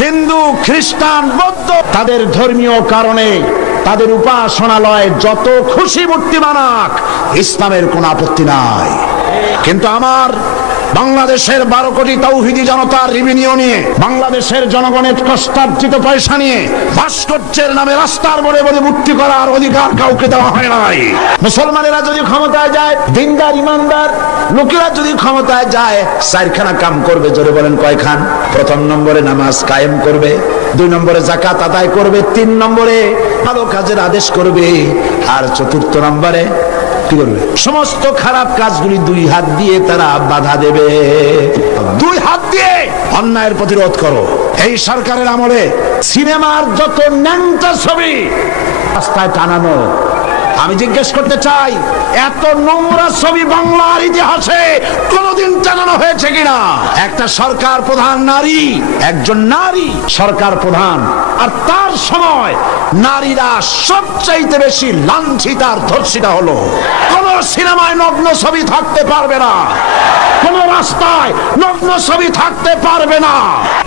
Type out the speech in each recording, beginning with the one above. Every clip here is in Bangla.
হিন্দু, খ্রিস্টান, বৌদ্ধ তাদের ধর্মীয় কারণে তাদের উপাসনালয়ে যত খুশি মূর্তি বানাক, ইসলামের কোনো আপত্তি নাই। কিন্তু আমার বাংলাদেশের 12 কোটি তাওহীদি জনতার রেভিনিউ নিয়ে, বাংলাদেশের জনগণের কষ্টার্জিত পয়সা নিয়ে ভাস্কর্যের নামে রাস্তার মোড়ে মোড়ে মূর্তি করার অধিকার কাউকে দেওয়া হয় নাই। মুসলমানেরা যদি ক্ষমতায় যায়, দিনদার ইমানদার লোকেরা যদি ক্ষমতায় যায়, 4খানা কাম করবে। জোরে বলেন কয়খান? প্রথম নম্বরে নামাজ কায়েম করবে, 2 নম্বরে যাকাত আদায় করবে, 3 নম্বরে ভালো কাজের আদেশ করবে, আর 4র্থ নম্বরে কি করবে? সমস্ত খারাপ কাজগুলি 2 হাত দিয়ে তারা বাধা দেবে। 2 হাত দিয়ে অন্যায়ের প্রতিরোধ করো। এই সরকারের আমলে সিনেমার যত ন্যাংটা ছবি রাস্তায় টানানো, আমি জিজ্ঞেস করতে চাই, এত নোংরা ছবি বাংলার ইতিহাসে কোনদিন টানানো হয়েছে কিনা? একটা সরকার প্রধান নারী, একজন নারী সরকার প্রধান, আর তার সময় নারীরা সবচাইতে বেশি লাঞ্ছিত আর ধর্ষিতা হলো। কোন সিনেমায় নগ্ন ছবি থাকতে পারবে না, কোন রাস্তায় নগ্ন ছবি থাকতে পারবে না।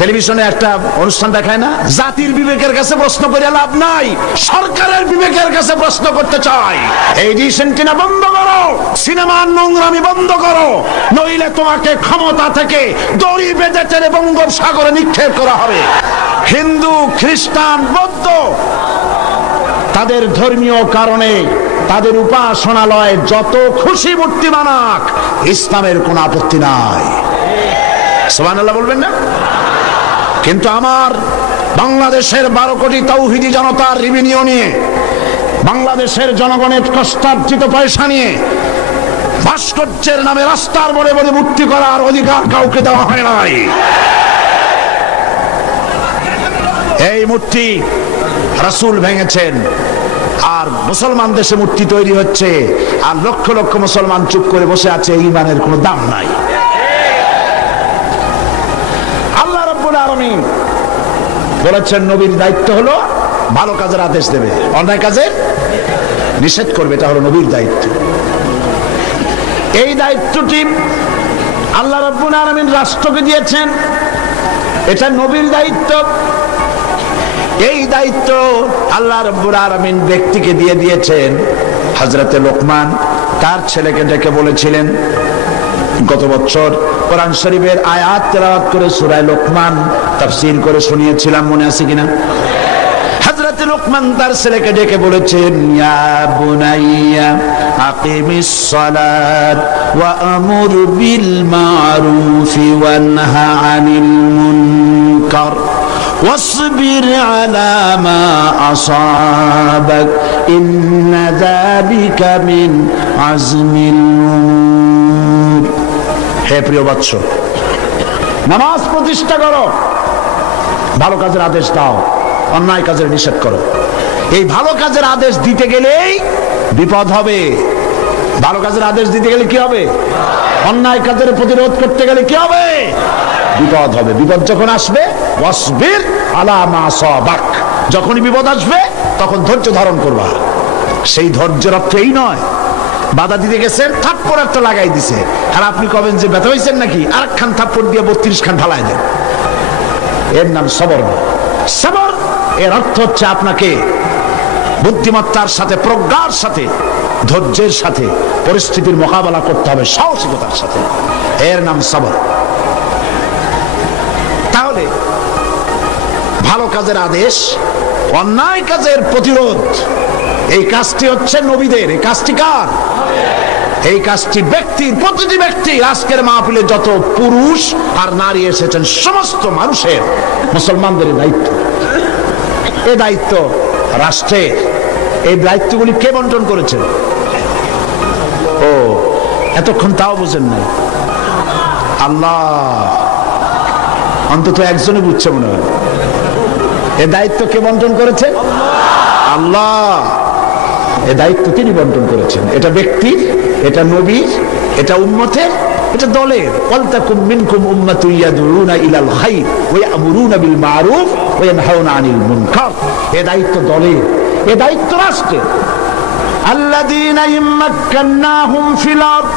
টেলিভিশনে একটা অনুষ্ঠান দেখায় না, জাতির বিবেকের কাছে প্রশ্ন করে লাভ নাই, সরকারের বিবেকের কাছে প্রশ্ন করতে চাই। এই ডিসেন্টিনা বন্ধ করো, সিনেমার নোংরামি বন্ধ করো, নইলে তোমাকে ক্ষমতা থেকে দড়ি বেঁধে টেনে বঙ্গোপসাগরে নিক্ষেপ করা হবে। হিন্দু, খ্রিস্টান, বৌদ্ধ তাদের ধর্মীয় কারণে তাদের উপাসনালয়ে যত খুশি মূর্তি বানাক, ইসলামের কোনো আপত্তি নাই। সুবহানাল্লাহ বলবেন না? কিন্তু আমার বাংলাদেশের 12 কোটি তাওহীদি জনতার রেভিনিউ নিয়ে, বাংলাদেশের জনগণের কষ্টার্জিত পয়সা নিয়ে ভাস্কর্যের নামে রাস্তার মোড়ে মোড়ে মূর্তি করার অধিকার কাউকে দেওয়া হয় নাই। এই মূর্তি রাসূল ভেঙেছেন, আর মুসলমান দেশে মূর্তি তৈরি হচ্ছে, আর লক্ষ লক্ষ মুসলমান চুপ করে বসে আছে, ঈমানের কোনো দাম নাই। আল্লাহ রাব্বুল আলামিন বলেছেন, নবীর দায়িত্ব হলো ভালো কাজের আদেশ দেবে, অন্যায় কাজের নিষেধ করবে, এটা হলো নবীর দায়িত্ব। এই দায়িত্বটি আল্লাহ রাব্বুল আলামিন রাষ্ট্রকে দিয়েছেন, এটা নবীর দায়িত্ব। এই দায়িত্ব আল্লাহ রাব্বুল আলামিন ব্যক্তিকে দিয়ে দিয়েছেন। হযরতে লোকমান তার ছেলেকে ডেকে বলেছিলেন, গত বছর কোরআন শরীফের আয়াত তেলাওয়াত করে সূরা লোকমান তাফসীর করে শুনিয়েছিলাম, মনে আছে কিনা? হযরতে লোকমান তার ছেলেকে ডেকে বলেছেন, ইয়া বুনাইয়া আকিমিস সালাত ওয়া আমুর বিল মারুফি ওয়া নাহা আনিল মুনকার واصبر على ما أصابك إن ذلك من عزم الأمور। হে প্রিয় বৎস, নামাজ প্রতিষ্ঠা করো, ভালো কাজের আদেশ দাও, অন্যায় কাজের নিষেধ করো। এই ভালো কাজের আদেশ দিতে গেলেই বিপদ হবে। ভালো কাজের আদেশ দিতে গেলে কি হবে? অন্যায় কাজের প্রতিরোধ করতে গেলে কি হবে? বিপদ হবে। বিপদ যখন আসবে, ওয়াসবির আলা মা আসাবাক, যখনই বিপদ আসবে তখন ধৈর্য ধারণ করবা। সেই ধৈর্যের অর্থ এই নয় বাধা দিতে গেছেন, থাপ্পড় একটা লাগাই দিছে, আর আপনি কবেন যে ব্যথা হয়েছেন নাকি, আরেকখান থাপ্পড় দিয়ে 32 খান ঢালাই দেন। এর নাম সবর না। সবর এর অর্থ হচ্ছে আপনাকে বুদ্ধিমত্তার সাথে, প্রজ্ঞার সাথে, ধৈর্যের সাথে পরিস্থিতির মোকাবেলা করতে হবে, সাহসিকতার সাথে। এর নাম সবর। তাহলে ভালো কাজের আদেশ, অন্যায় কাজের প্রতিরোধ, এই কাজটি হচ্ছে নবীদের। এই কাজটি কার? এই কাজটি ব্যক্তির, প্রতিটি ব্যক্তির। আজকের মাহফিলে যত পুরুষ আর নারী এসেছেন, সমস্ত মানুষের, মুসলমানদের দায়িত্ব। এই দায়িত্ব রাষ্ট্রের। এই দায়িত্বগুলি কে বন্টন করেছেন? ও, এতক্ষণ তাও বুঝেন নাই? আল্লাহ। অন্তত একজনই বুঝছে মনে হয়। এ দায়িত্ব কে বন্টন করেছে? আল্লাহ। এ দায়িত্ব তিনি বন্টন করেছেন। এটা ব্যক্তির, এটা নবীর, এটা উম্মতের, এটা দলের। ওয়ালতাকুম মিনকুম উম্মাতুন ইয়াদউনা ইলাল খায়র ওয়া ইয়ামুরুনা বিল মারুফ ওয়া ইয়ানহাউনা আনিল মুনকার। এ দায়িত্ব দলের, এ দায়িত্ব রাষ্ট্রের। আল্লাযীনা ইম্মাক্কান্নাহুম ফিল আরদ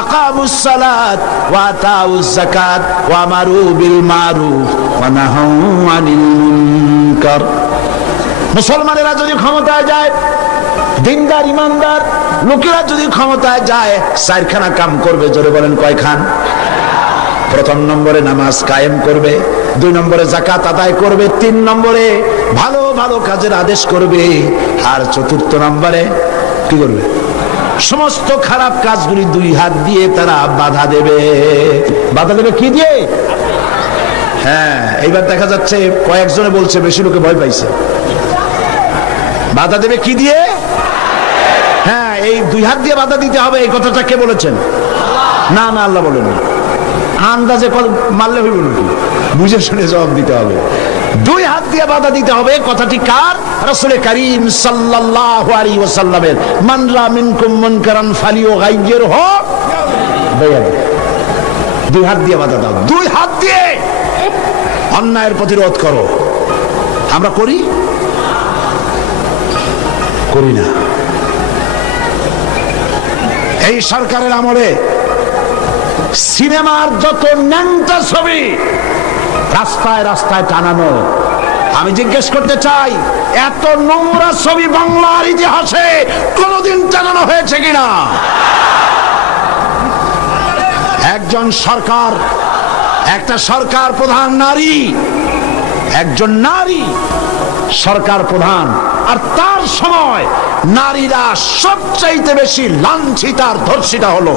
আকামুস সালাত ওয়া আতাউজ যাকাত ওয়া আমারু বিল মারুফ ওয়া নাহাউ আনিল মুনকার। মুসলমানেরা যদি ক্ষমতায় যায়, দিনদার ইমানদার লোকেরা যদি ক্ষমতায় যায়, চারখানা কাম করবে। জোরে বলেন কয়খান? প্রথম নম্বরে নামাজ কায়েম করবে, 2 নম্বরে যাকাত আদায় করবে, 3 নম্বরে ভালো ভালো কাজের আদেশ করবে, আর 4র্থ নম্বরে কি করবে? সমস্ত খারাপ কাজগুলি 2 হাত দিয়ে তারা বাধা দেবে। বাধা দেবে কি দিয়ে? হ্যাঁ, এইবার দেখা যাচ্ছে কয়েকজনে বলছে, বেশি লোকে ভয় পাইছে। বাধা দেবে কি দিয়ে? হ্যাঁ, এই 2 হাত দিয়ে বাধা দিতে হবে। এই কথাটা কে বলেছেন? না না, আল্লাহ বলেন না। আন্দাজে মারলে হইব নাকি? বুঝে শুনে জবাব দিতে হবে। 2 হাত দিয়ে বাধা দিতে হবে। কথাটি কার? রাসূল করিম সাল্লাল্লাহু আলাইহি ওয়াসাল্লামের। মান রা মিনকুম মুনকারান ফালিয়ুগাইয়িরহু বিয়াদিহি। 2 হাত দিয়ে বাধা দাও। 2 হাত দিয়ে অন্যায়ের প্রতিরোধ করো। আমরা করি না। এই সরকারের আমলে সিনেমার যত ন্যাংটা ছবি রাস্তায় রাস্তায় টানানো, আমি জিজ্ঞেস করতে চাই, এত নোংরা ছবি বাংলার ইতিহাসে কোনদিন টানানো হয়েছে কিনা? একজন সরকার, একটা সরকার প্রধান নারী, একজন নারী সরকার প্রধান, আর তার সময় নারীরা সবচাইতে বেশি লাঞ্ছিত আর ধর্ষিতা হলো।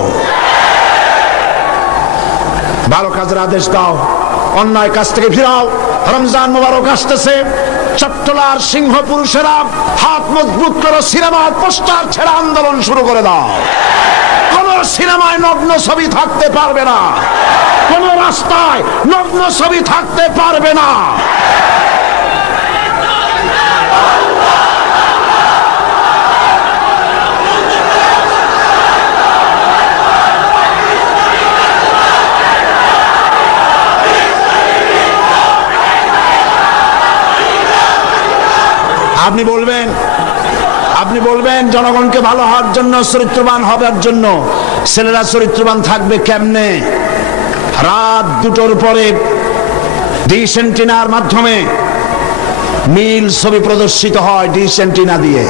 ভালো কাজের আদেশ দাও, অন্যায় কাজ থেকে ফিরাও। রমজান মোবারক আসতেছে, চট্টলার সিংহ পুরুষেরা হাত মজবুত করো, সিনেমার পোস্টার ছেড়ে আন্দোলন শুরু করে দাও। কোন সিনেমায় নগ্ন ছবি থাকতে পারবে না, কোন রাস্তায় নগ্ন ছবি থাকতে পারবে না। আপনি বলবেন জনগণকে ভালো হওয়ার জন্য, চরিত্রবান হবার জন্য। ছেলেরা চরিত্রবান থাকবে কেমনে? রাত 2টোর পরে ডিশ অ্যান্টেনার মাধ্যমে নীল ছবি প্রদর্শিত হয়, ডিশ অ্যান্টেনা দিয়ে।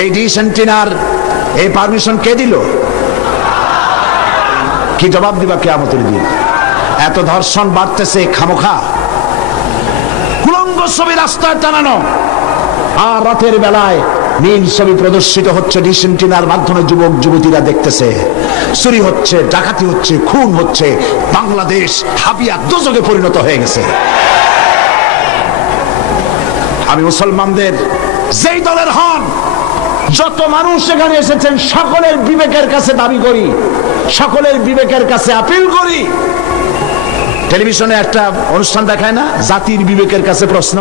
এই ডিশ অ্যান্টেনার এই পারমিশন কে দিল? কি জবাব দিবা কিয়ামতের দিন? এত ধর্ষণ বাড়তেছে খামোখা, ছবি রাস্তায় টানানো, আর রাতের বেলায় নীল ছবি প্রদর্শিত হচ্ছে ডিশ অ্যান্টেনার মাধ্যমে। যুবক যুবতীরা দেখতেছে, চুরি হচ্ছে, ডাকাতি হচ্ছে, খুন হচ্ছে। বাংলাদেশ হাবিয়া দোজখে পরিণত হয়ে গেছে। আমি মুসলমানদের যেই দলের হন, যত মানুষ এখানে এসেছেন, সকলের বিবেকের কাছে দাবি করি, সকলের বিবেকের কাছে আপিল করি। টেলিভিশনে একটা অনুষ্ঠান দেখায় না, জাতির বিবেকের কাছে প্রশ্ন।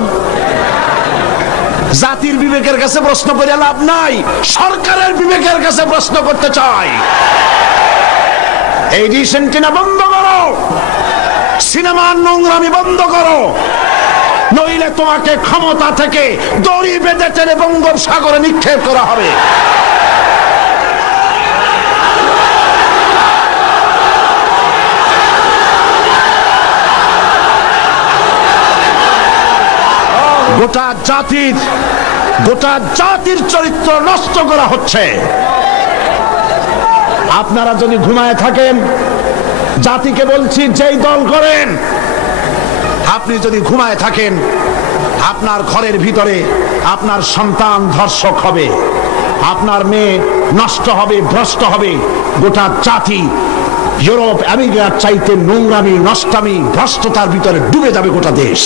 জাতির বিবেকের কাছে প্রশ্ন করে লাভ নাই, সরকারের বিবেকের কাছে প্রশ্ন করতে চাই। এই ডিশ অ্যান্টেনা বন্ধ করো, সিনেমার নোংরামি বন্ধ করো, নইলে তোমাকে ক্ষমতা থেকে দড়ি বেঁধে টেনে বঙ্গোপসাগরে নিক্ষেপ করা হবে। গোটা জাতির চরিত্র নষ্ট করা হচ্ছে। আপনারা যদি ঘুমায় থাকেন, জাতিকে বলছি, যেই দল করেন, আপনি যদি ঘুমায় থাকেন, আপনার ঘরের ভিতরে আপনার সন্তান ধর্ষক হবে, আপনার মেয়ে নষ্ট হবে, ভ্রষ্ট হবে। গোটা জাতি ইউরোপ আমেরিকার চাইতে নোংরামি, নষ্টামি, ভ্রষ্টতার ভিতরে ডুবে যাবে গোটা দেশ।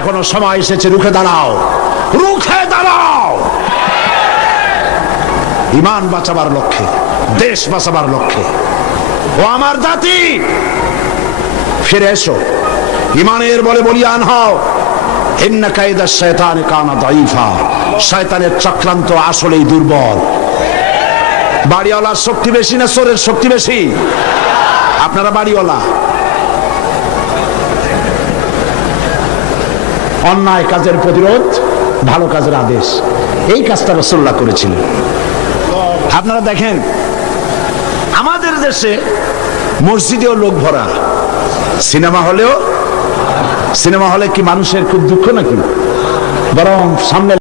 এখনো সময় এসেছে, রুখে দাঁড়াও, রুখে দাঁড়াও। ঈমান বাঁচাবার লক্ষ্যে, দেশ বাঁচাবার লক্ষ্যে। ও আমার জাতি, ফিরে এসো, ঈমানের বলে বলিয়ান হও। ইন্না কায়দাশ শায়তানি কানা দাঈফা। শয়তানের চক্রান্ত আসলেই দুর্বল। বাড়িওয়ালার শক্তি বেশি না চোরের শক্তি বেশি? আপনারা বাড়িওয়ালা। অন্যায় কাজের প্রতিরোধ, ভালো কাজের আদেশ, এই কাজটা রাসূলুল্লাহ করেছিলেন। আপনারা দেখেন, আমাদের দেশে মসজিদেও লোক ভরা, সিনেমা হলে কি মানুষের খুব দুঃখ নাকি? বরং সামনে